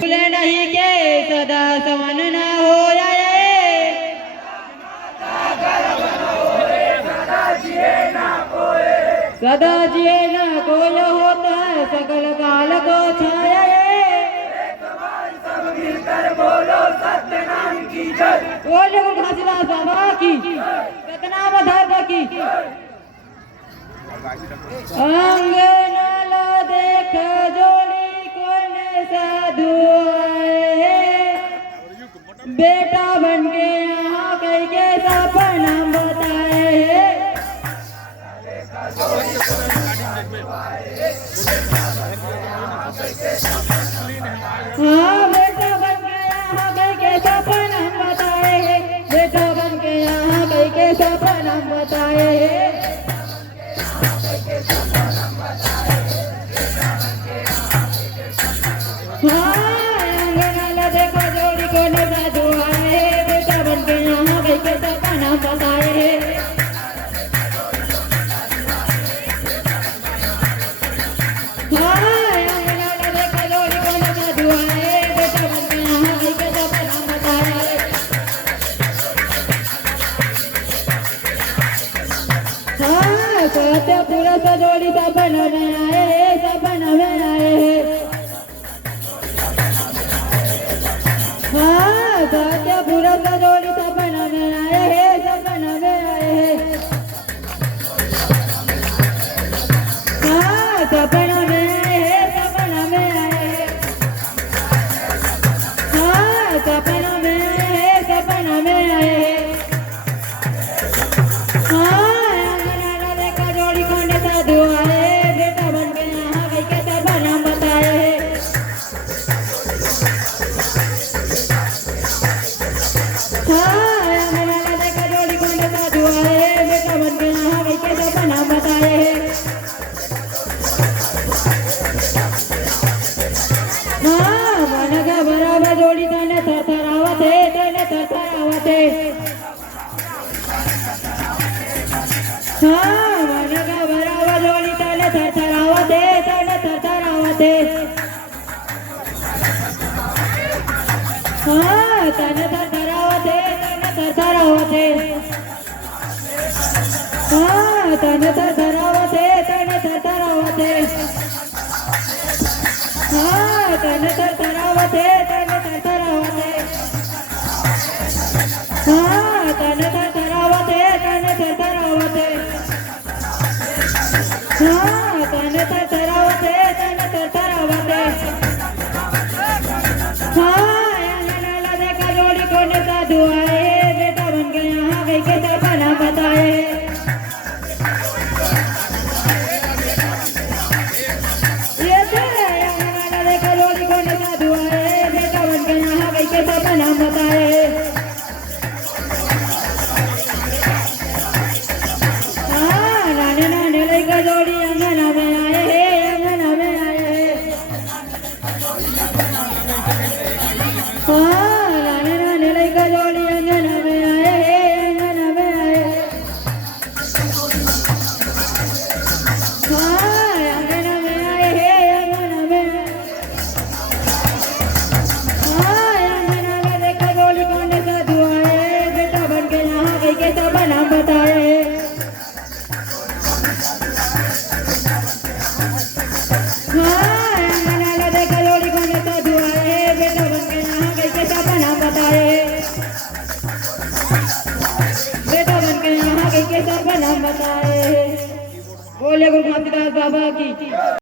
फूले नहीं के सदा समान न हो सदा जिए ना कोई होता है सकल काल को छाया सब मिलकर बोलो सत्य नाम की जय बोलो घासीदास बाबा की सतनाम धर्म की अंगनाला देख जोड़ी कोने साधु आए बेटा बन के यहाँ कई के सपना बताए हाँ बेटा बन के यहाँ कई के सपना बताए बेटा बन के यहाँ कई के सपना बताए अंगनाला देखो जोड़ी को नजा दुआए बेटा बन के यहाँ कई के सपना बताए पूरा सजोड़ी सपना में आए सपना में आए हाँ सत्य पूरा सजोड़ी सपना में आए सपना में आए हाँ सपना में आए सपना में आए हाँ सपना में आए सपना में आए बेटा बन के यहाँ कई के सपना बताए अंगनाला देखा जोड़ी कोने साधु आए बेटा बन के यहाँ कई के सपना बताए मन का बराबर जोड़ी तने थरथरावत है मन का बराबर जोड़ी तने थरथरावत तने थरथरावत तने थरथरावत तने थरथरावत तने थरथरावत तने थरथरावत तने थरथरावत तने थरथरावत तने थरथरावत तने थरथरावत अंगनाला देखा जोड़ी कोने साधु आए बेटा बन के यहाँ कई के सपना बताए अंगनाला देखा जोड़ी कोने साधु आए बेटा बन के यहाँ कई के सपना बताए नाने नाने लेकर जोड़ी अंगना में आए अंगना में आए नाने नाने लेकर जोड़ी अंगना में आए अंगना में आए अंगना में आए अंगना में अंगना देखा जोड़ी कोने साधु आए बेटा बन के यहाँ कई के सपना बताए अंगनाला देखा जोड़ी कोने साधु आए बेटा बन के यहाँ कई के सपना बताए बेटा बन के यहाँ कई के सपना बताए बोले गुरु घासीदास बाबा की